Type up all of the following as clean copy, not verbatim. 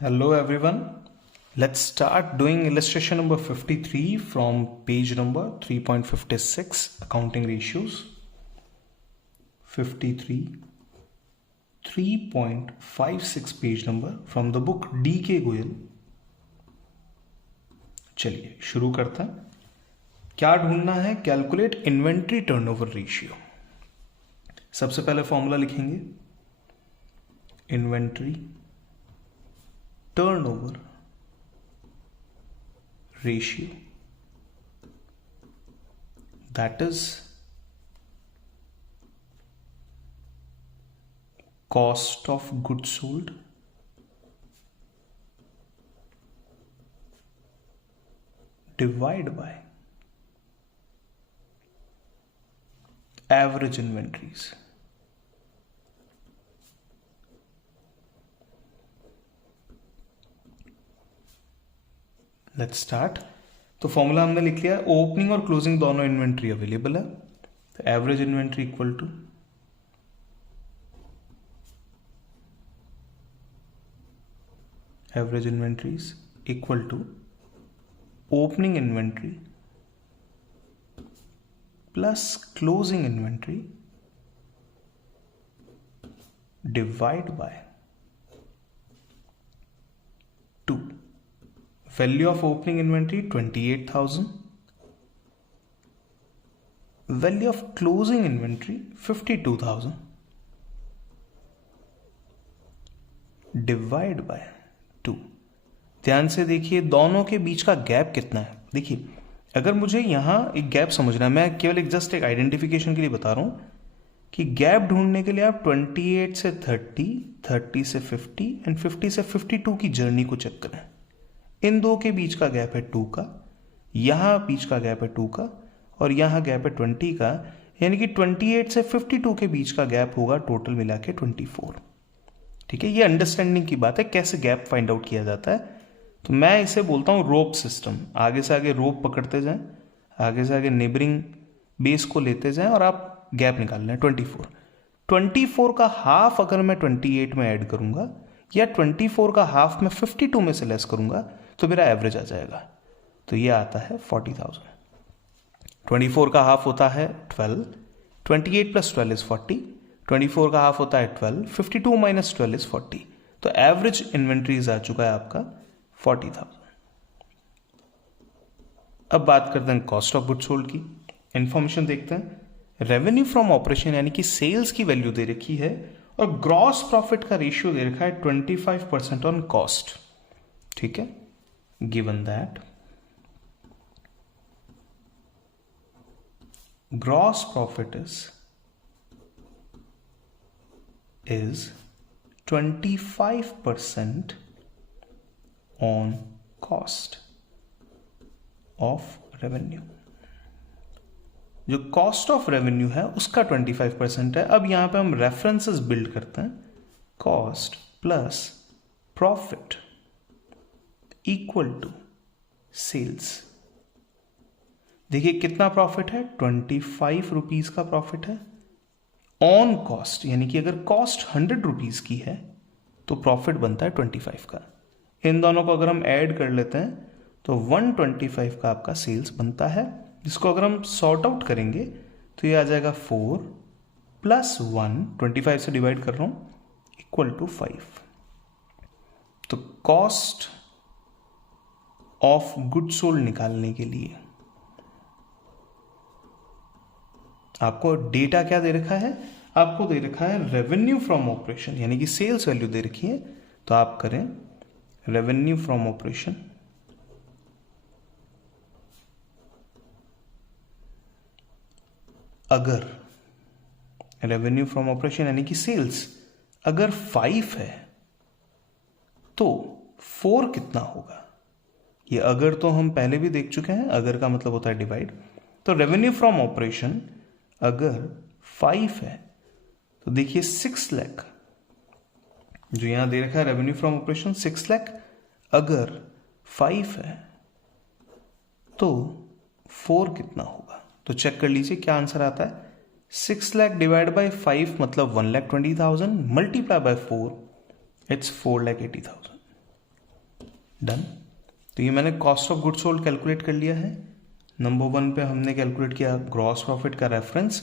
Hello everyone. Let's start doing illustration number 53 from page number 3.56 accounting ratios. 53 3.56 page number from the book D.K. Goyal. चलिए शुरू करते हैं. क्या ढूंढना है? Calculate inventory turnover ratio. सबसे पहले फॉर्मूला लिखेंगे inventory turnover ratio, that is cost of goods sold divided by average inventories. Let's start. तो फॉर्मूला हमने लिख लिया. ओपनिंग और क्लोजिंग दोनों इन्वेंट्री अवेलेबल है. तो average inventory equal to average inventories equal to opening inventory plus closing inventory divide by 2. Value of opening inventory 28,000. Value of closing inventory 52,000. Divide by 2. ध्यान से देखिए दोनों के बीच का गैप कितना है. देखिए अगर मुझे यहां एक गैप समझना है, मैं केवल एक जस्ट एक आइडेंटिफिकेशन के लिए बता रहा हूं कि गैप ढूंढने के लिए आप 28 से 30, 30 से 50 एंड 50 से 52 की जर्नी को चेक करें. इन दो के बीच का गैप है 2 का, यहां बीच का गैप है 2 का और यहां गैप है 20 का, यानी कि 28 से 52 के बीच का गैप होगा टोटल मिला के 24. ठीक है, ये अंडरस्टैंडिंग की बात है कैसे गैप फाइंड आउट किया जाता है. तो मैं इसे बोलता हूं रोप सिस्टम. आगे से आगे रोप पकड़ते जाएं, आगे से आगे नेबरिंग बेस को लेते जाएं और आप गैप निकाल लें. 24 का हाफ अगर मैं 28 में ऐड करूंगा या 24 का हाफ मैं 52 में से लेस करूंगा तो मेरा एवरेज आ जाएगा. तो ये आता है 40,000. 24 का हाफ होता है 12, 28 प्लस 12 इज 40, 24 का हाफ होता है 12, 52 माइनस 12 इज 40. तो एवरेज इन्वेंट्रीज आ चुका है आपका 40,000. अब बात करते हैं कॉस्ट ऑफ गुड्स सोल्ड की. इंफॉर्मेशन देखते हैं. रेवेन्यू फ्रॉम ऑपरेशन यानी कि सेल्स की वैल्यू दे रखी है और ग्रॉस प्रॉफिट का रेशियो दे रखा है 25% ऑन कॉस्ट. ठीक है, given that gross profit is 25% on cost of revenue. जो कॉस्ट ऑफ रेवेन्यू है उसका 25% है. अब यहां पे हम रेफरेंसेस बिल्ड करते हैं. Cost plus profit equal to sales. देखिए कितना प्रॉफिट है, 25 रुपीज का प्रॉफिट है ऑन कॉस्ट. यानी कि अगर कॉस्ट 100 रुपीज की है तो प्रॉफिट बनता है 25 का. इन दोनों को अगर हम ऐड कर लेते हैं तो 125 का आपका सेल्स बनता है, जिसको अगर हम सॉर्ट आउट करेंगे तो ये आ जाएगा 4 प्लस 1, 25 से डिवाइड कर रहा हूं, इक्वल टू 5. तो कॉस्ट ऑफ गुड सोल्ड निकालने के लिए आपको डेटा क्या दे रखा है, आपको दे रखा है रेवेन्यू फ्रॉम ऑपरेशन यानी कि सेल्स वैल्यू दे रखी है. तो आप करें रेवेन्यू फ्रॉम ऑपरेशन अगर रेवेन्यू फ्रॉम ऑपरेशन यानी कि सेल्स अगर 5 है तो 4 कितना होगा. ये अगर तो हम पहले भी देख चुके हैं, अगर का मतलब होता है डिवाइड. तो रेवेन्यू फ्रॉम ऑपरेशन अगर 5 है तो देखिए 6 लाख जो यहां दे रखा है रेवेन्यू फ्रॉम ऑपरेशन 6 लाख अगर 5 है तो 4 कितना होगा. तो चेक कर लीजिए क्या आंसर आता है. 6 लाख डिवाइड बाय 5 मतलब 1,20,000 मल्टीप्लाई बाय 4 इट्स 4,80,000. डन। तो ये मैंने cost of goods sold calculate कर लिया है। नंबर 1 पे हमने कैलकुलेट किया ग्रॉस प्रॉफिट का रेफरेंस,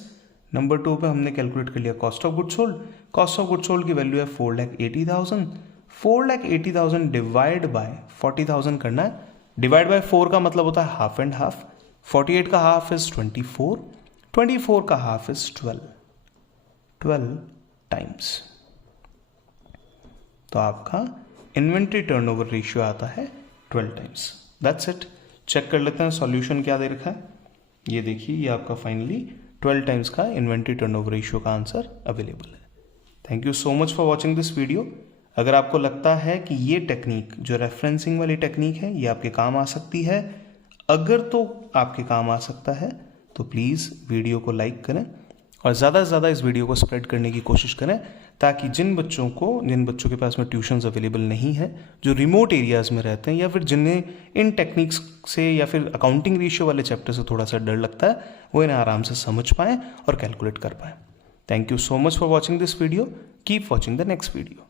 नंबर 2 पे हमने कैलकुलेट कर लिया cost of goods sold. Cost of goods sold की वैल्यू है 4,80,000। 4,80,000 डिवाइड बाय 40,000 करना है। डिवाइड बाय 4 का मतलब होता है हाफ एंड हाफ। 48 का हाफ इज 24, 24 का हाफ इज 12 टाइम्स। तो आपका इन्वेंट्री टर्नओवर रेशियो आता है 12 टाइम्स। That's it. चेक कर लेते हैं सॉल्यूशन क्या दे रखा है। ये देखिए, ये आपका फाइनली 12 टाइम्स का इन्वेंट्री टर्नओवर रेशियो का आंसर अवेलेबल है। Thank you so much for watching this video. अगर आपको लगता है कि ये टेक्निक जो रेफरेंसिंग वाली टेक्निक है ये आपके काम आ सकती है, अगर तो आपके काम आ सकता है तो प्लीज़ वीडियो को लाइक करें और ज़्यादा से ज़्यादा इस वीडियो को स्प्रेड करने की कोशिश करें, ताकि जिन बच्चों के पास में ट्यूशन्स अवेलेबल नहीं है, जो रिमोट एरियाज़ में रहते हैं या फिर जिन्हें इन टेक्निक्स से या फिर अकाउंटिंग रेशियो वाले चैप्टर से थोड़ा सा डर लगता है, वो इन्हें आराम से समझ पाएँ और कैलकुलेट कर पाएँ। Thank you so much for watching this video. Keep watching the next video.